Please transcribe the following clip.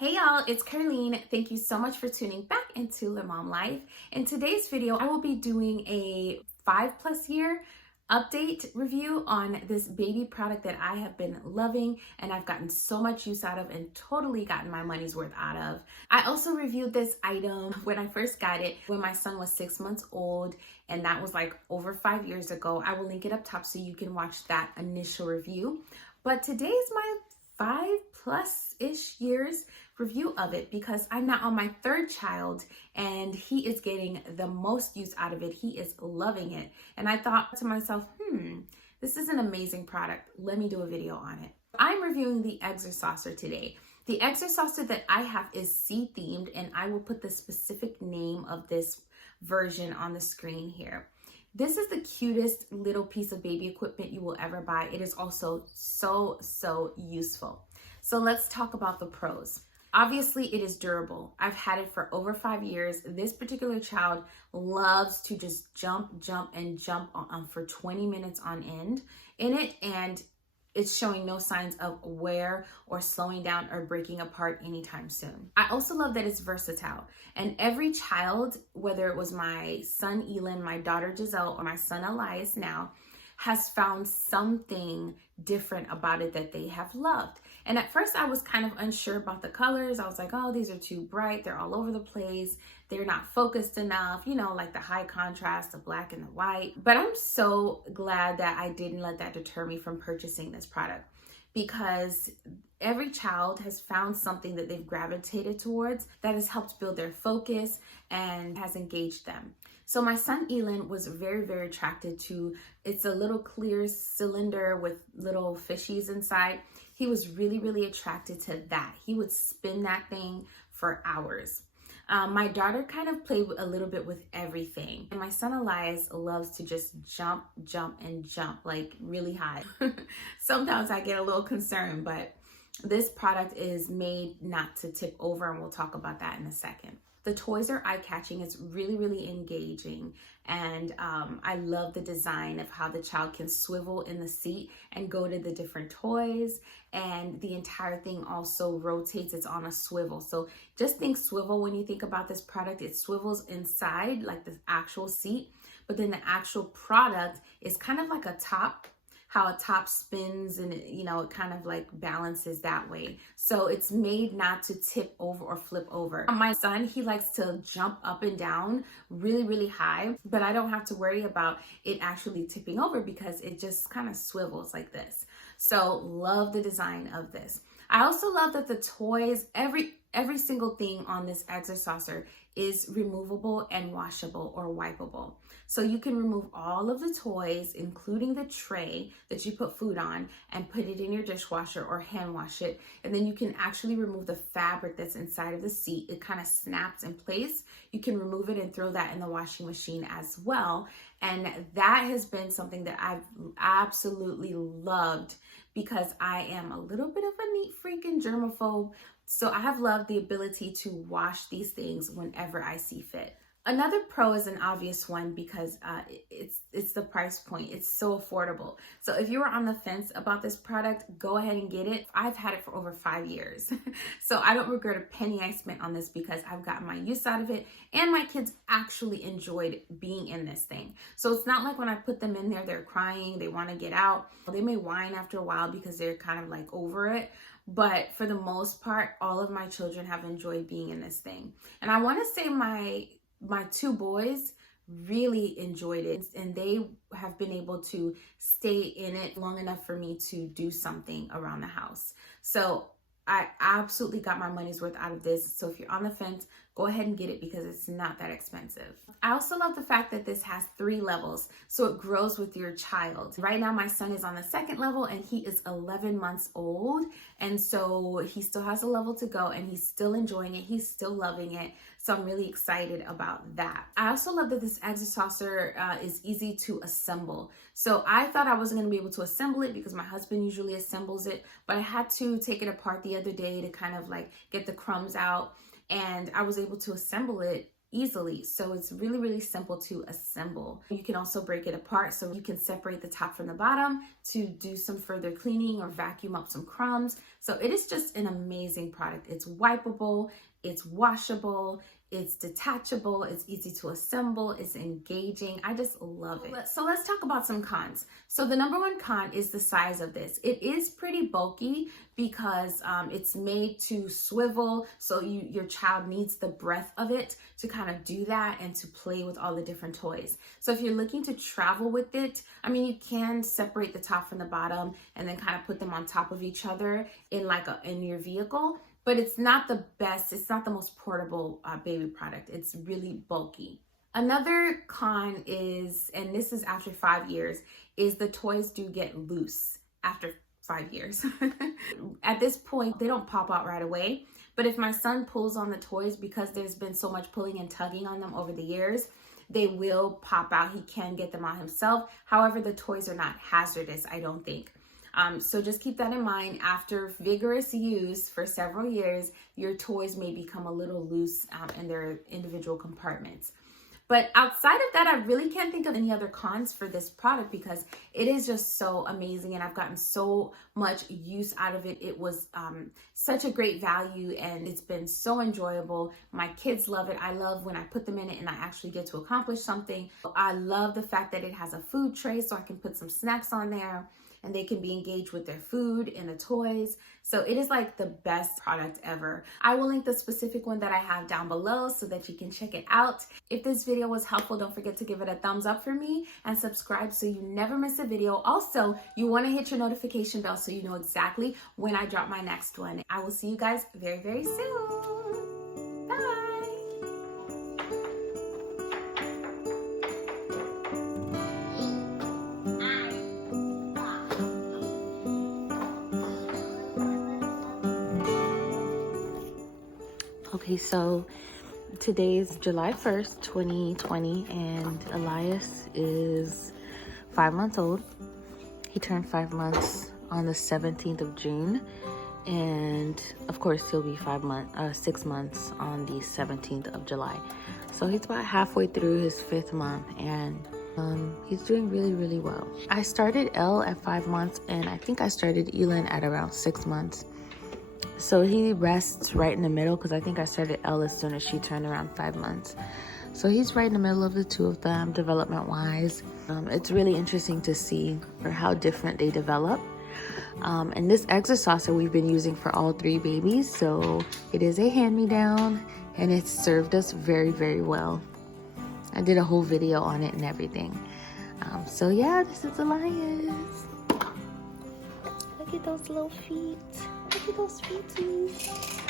Hey y'all, it's Ker-Leen. Thank you so much for tuning back into Lemomlife. In today's video, I will be doing a 5+ year update review on this baby product that I have been loving and I've gotten so much use out of and totally gotten my money's worth out of. I also reviewed this item when I first got it when my son was 6 months old, and that was like over 5 years ago. I will link it up top so you can watch that initial review. But today's my 5+ years review of it because I'm now on my third child and he is getting the most use out of it. He is loving it. And I thought to myself, this is an amazing product. Let me do a video on it. I'm reviewing the Exersaucer today. The Exersaucer that I have is sea themed, and I will put the specific name of this version on the screen here. This is the cutest little piece of baby equipment you will ever buy. It is also so useful. So let's talk about the pros. Obviously, it is durable. I've had it for over 5 years. This particular child loves to just jump on for 20 minutes on end in it, and it's showing no signs of wear or slowing down or breaking apart anytime soon. I also love that it's versatile, and every child, whether it was my son Elin, my daughter Giselle, or my son Elias now, has found something different about it that they have loved. And at first I was kind of unsure about the colors. I was like, oh, these are too bright. They're all over the place. They're not focused enough, you know, like the high contrast, the black and the white. But I'm so glad that I didn't let that deter me from purchasing this product, because every child has found something that they've gravitated towards that has helped build their focus and has engaged them. So my son Elin was very attracted to, it's a little clear cylinder with little fishies inside. He was really attracted to that. He would spin that thing for hours. My daughter kind of played a little bit with everything. And my son Elias loves to just jump like really high. Sometimes I get a little concerned, but this product is made not to tip over, and we'll talk about that in a second. The toys are eye-catching. It's really engaging, and I love the design of how the child can swivel in the seat and go to the different toys, and the entire thing also rotates. It's on a swivel. So just think swivel when you think about this product. It swivels inside like the actual seat, but then the actual product is kind of like a top, how a top spins, and you know, it kind of like balances that way. So it's made not to tip over or flip over. My son, he likes to jump up and down really high, but I don't have to worry about it actually tipping over because it just kind of swivels like this. So love the design of this. I also love that the toys, every single thing on this Exersaucer is removable and washable or wipeable. So you can remove all of the toys, including the tray that you put food on, and put it in your dishwasher or hand wash it. And then you can actually remove the fabric that's inside of the seat. It kind of snaps in place. You can remove it and throw that in the washing machine as well. And that has been something that I've absolutely loved, because I am a little bit of a neat freak and germaphobe. So I have loved the ability to wash these things whenever I see fit. Another pro is an obvious one, because it's the price point. It's so affordable. So if you are on the fence about this product, go ahead and get it. I've had it for over 5 years. So I don't regret a penny I spent on this, because I've gotten my use out of it, and my kids actually enjoyed being in this thing. So it's not like when I put them in there, they're crying, they want to get out. They may whine after a while because they're kind of like over it. But for the most part, all of my children have enjoyed being in this thing. And I want to say my 2 boys really enjoyed it, and they have been able to stay in it long enough for me to do something around the house. So I absolutely got my money's worth out of this. So if you're on the fence, go ahead and get it, because it's not that expensive. I also love the fact that this has 3 levels, so it grows with your child. Right now, my son is on the 2nd level, and he is 11 months old. And so he still has a level to go, and he's still enjoying it. He's still loving it. So I'm really excited about that. I also love that this Exersaucer is easy to assemble. So I thought I wasn't going to be able to assemble it because my husband usually assembles it, but I had to take it apart the other day to kind of like get the crumbs out, and I was able to assemble it easily. So it's really, really simple to assemble. You can also break it apart so you can separate the top from the bottom to do some further cleaning or vacuum up some crumbs. So it is just an amazing product. It's wipeable, it's washable, it's detachable, it's easy to assemble, it's engaging. I just love it. So let's talk about some cons. So the number one con is the size of this. It is pretty bulky because it's made to swivel, so your child needs the breadth of it to kind of do that and to play with all the different toys. So if you're looking to travel with it, I mean, you can separate the top from the bottom and then kind of put them on top of each other in your vehicle. But it's not the best, it's not the most portable baby product. It's really bulky. Another con is, and this is after 5 years, is the toys do get loose after 5 years. At this point, they don't pop out right away. But if my son pulls on the toys, because there's been so much pulling and tugging on them over the years, they will pop out. He can get them out himself. However, the toys are not hazardous, I don't think. So just keep that in mind. After vigorous use for several years, your toys may become a little loose in their individual compartments. But outside of that, I really can't think of any other cons for this product because it is just so amazing and I've gotten so much use out of it. It was such a great value and it's been so enjoyable. My kids love it. I love when I put them in it and I actually get to accomplish something. I love the fact that it has a food tray so I can put some snacks on there and they can be engaged with their food and the toys. So it is like the best product ever. I will link the specific one that I have down below so that you can check it out. If this video was helpful, don't forget to give it a thumbs up for me and subscribe so you never miss a video. Also, you want to hit your notification bell so you know exactly when I drop my next one. I will see you guys very, very soon. Bye. Okay, so today is July 1st, 2020, and Elias is 5 months old. He turned 5 months on the 17th of June, and of course he'll be 6 months on the 17th of July. So he's about halfway through his 5th month, and he's doing really, really well. I started Elle at 5 months, and I think I started Elin at around 6 months. So he rests right in the middle because I think I started Elle as soon as she turned around 5 months. So he's right in the middle of the two of them, development-wise. It's really interesting to see how different they develop. And this Exersaucer we've been using for all 3 babies. So it is a hand-me-down and it's served us very, very well. I did a whole video on it and everything. So yeah, this is Elias. Look at those little feet. Look at those feeties.